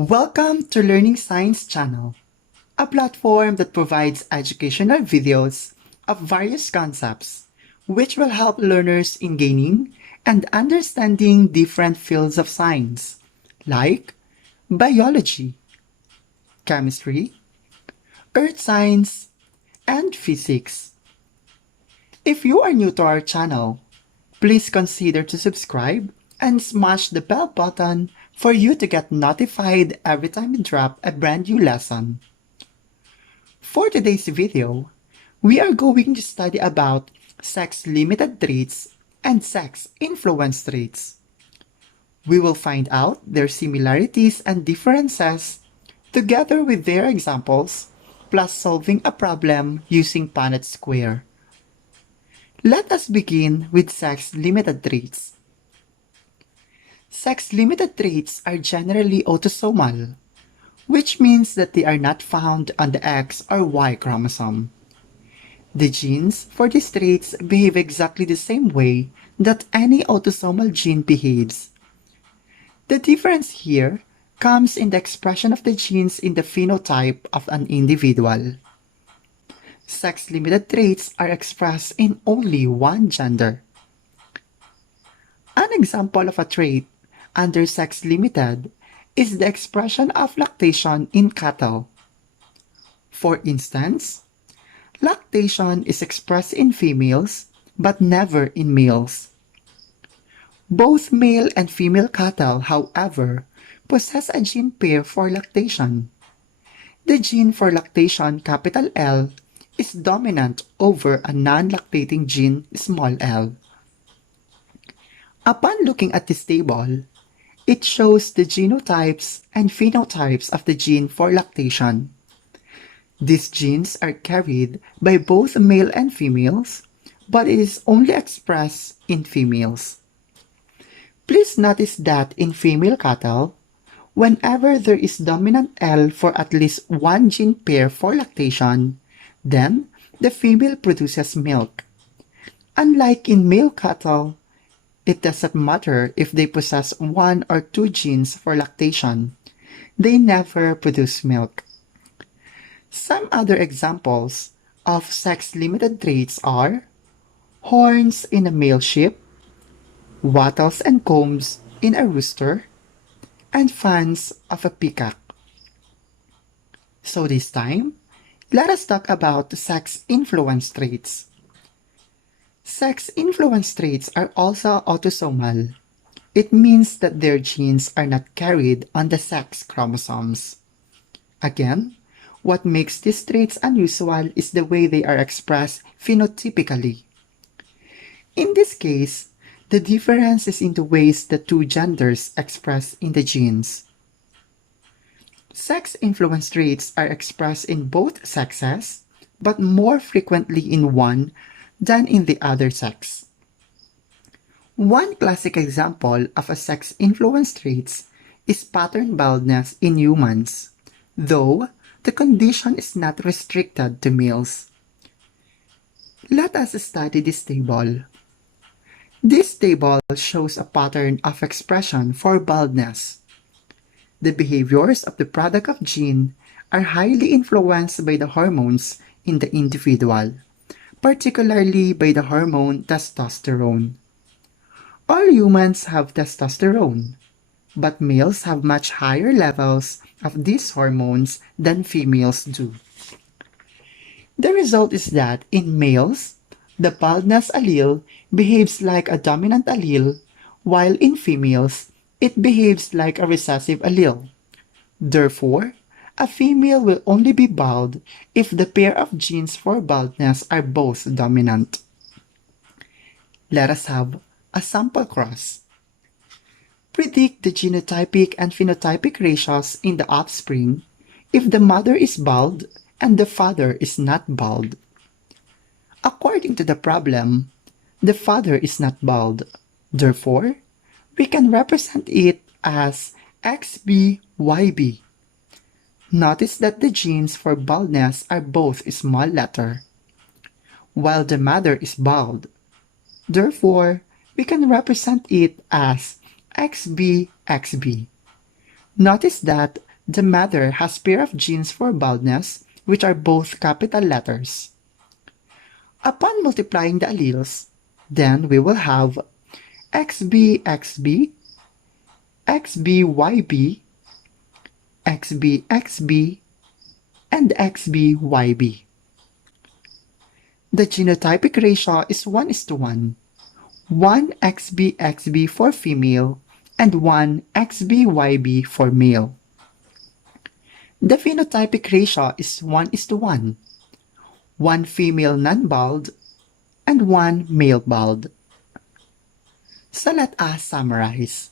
Welcome to Learning Science Channel, a platform that provides educational videos of various concepts which will help learners in gaining and understanding different fields of science like biology, chemistry, earth science, and physics. If you are new to our channel, please consider to subscribe and smash the bell button for you to get notified every time we drop a brand new lesson. For today's video, we are going to study about sex-limited traits and sex-influenced traits. We will find out their similarities and differences together with their examples, plus solving a problem using Punnett square. Let us begin with sex-limited traits. Sex-limited traits are generally autosomal, which means that they are not found on the X or Y chromosome. The genes for these traits behave exactly the same way that any autosomal gene behaves. The difference here comes in the expression of the genes in the phenotype of an individual. Sex-limited traits are expressed in only one gender. An example of a trait under sex-limited is the expression of lactation in cattle. For instance, lactation is expressed in females but never in males. Both male and female cattle, however, possess a gene pair for lactation. The gene for lactation, capital L, is dominant over a non-lactating gene, small l. Upon looking at this table, it shows the genotypes and phenotypes of the gene for lactation. These genes are carried by both male and females, but it is only expressed in females. Please notice that in female cattle, whenever there is dominant L for at least one gene pair for lactation, then the female produces milk. Unlike in male cattle, it doesn't matter if they possess one or two genes for lactation. They never produce milk. Some other examples of sex-limited traits are horns in a male sheep, wattles and combs in a rooster, and fans of a peacock. So this time, let us talk about sex-influence traits. Sex-influence traits are also autosomal. It means that their genes are not carried on the sex chromosomes. Again, what makes these traits unusual is the way they are expressed phenotypically. In this case, the difference is in the ways the two genders express in the genes. Sex-influence traits are expressed in both sexes, but more frequently in one than in the other sex. One classic example of a sex-influence trait is pattern baldness in humans, though the condition is not restricted to males. Let us study this table. This table shows a pattern of expression for baldness. The behaviors of the product of gene are highly influenced by the hormones in the individual, particularly by the hormone testosterone. All humans have testosterone, but males have much higher levels of these hormones than females do. The result is that in males, the baldness allele behaves like a dominant allele, while in females, it behaves like a recessive allele. Therefore, a female will only be bald if the pair of genes for baldness are both dominant. Let us have a sample cross. Predict the genotypic and phenotypic ratios in the offspring if the mother is bald and the father is not bald. According to the problem, the father is not bald. Therefore, we can represent it as XBYB. Notice that the genes for baldness are both small letter, while the mother is bald. Therefore, we can represent it as XBXB. Notice that The mother has pair of genes for baldness, which are both capital letters. Upon multiplying the alleles, then we will have XB, XBYB, XBXB, and XBYB. The genotypic ratio is 1:1, 1 XBXB for female and 1 XBYB for male. The phenotypic ratio is 1:1, 1 female non-bald and 1 male bald. So let us summarize.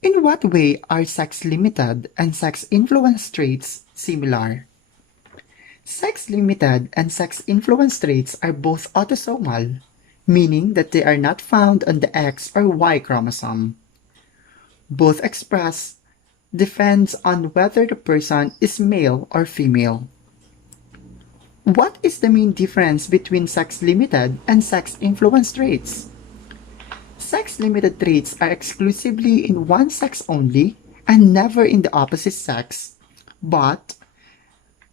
In what way are sex-limited and sex-influenced traits similar? Sex-limited and sex-influenced traits are both autosomal, meaning that they are not found on the X or Y chromosome. Both express depends on whether the person is male or female. What is the main difference between sex-limited and sex-influenced traits? Sex-limited traits are exclusively in one sex only and never in the opposite sex, but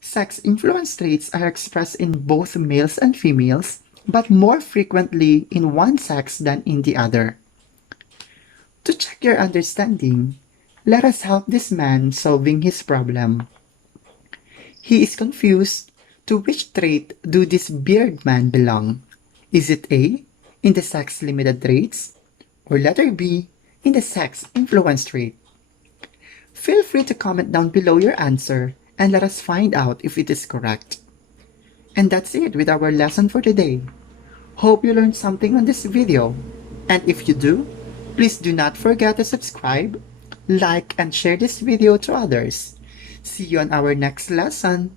sex-influenced traits are expressed in both males and females, but more frequently in one sex than in the other. To check your understanding, let us help this man solving his problem. He is confused to which trait do this beard man belong. Is it A, in the sex-limited traits, or letter B, in the sex-influenced trait? Feel free to comment down below your answer and let us find out if it is correct. And that's it with our lesson for today. Hope you learned something on this video. And if you do, please do not forget to subscribe, like, and share this video to others. See you on our next lesson.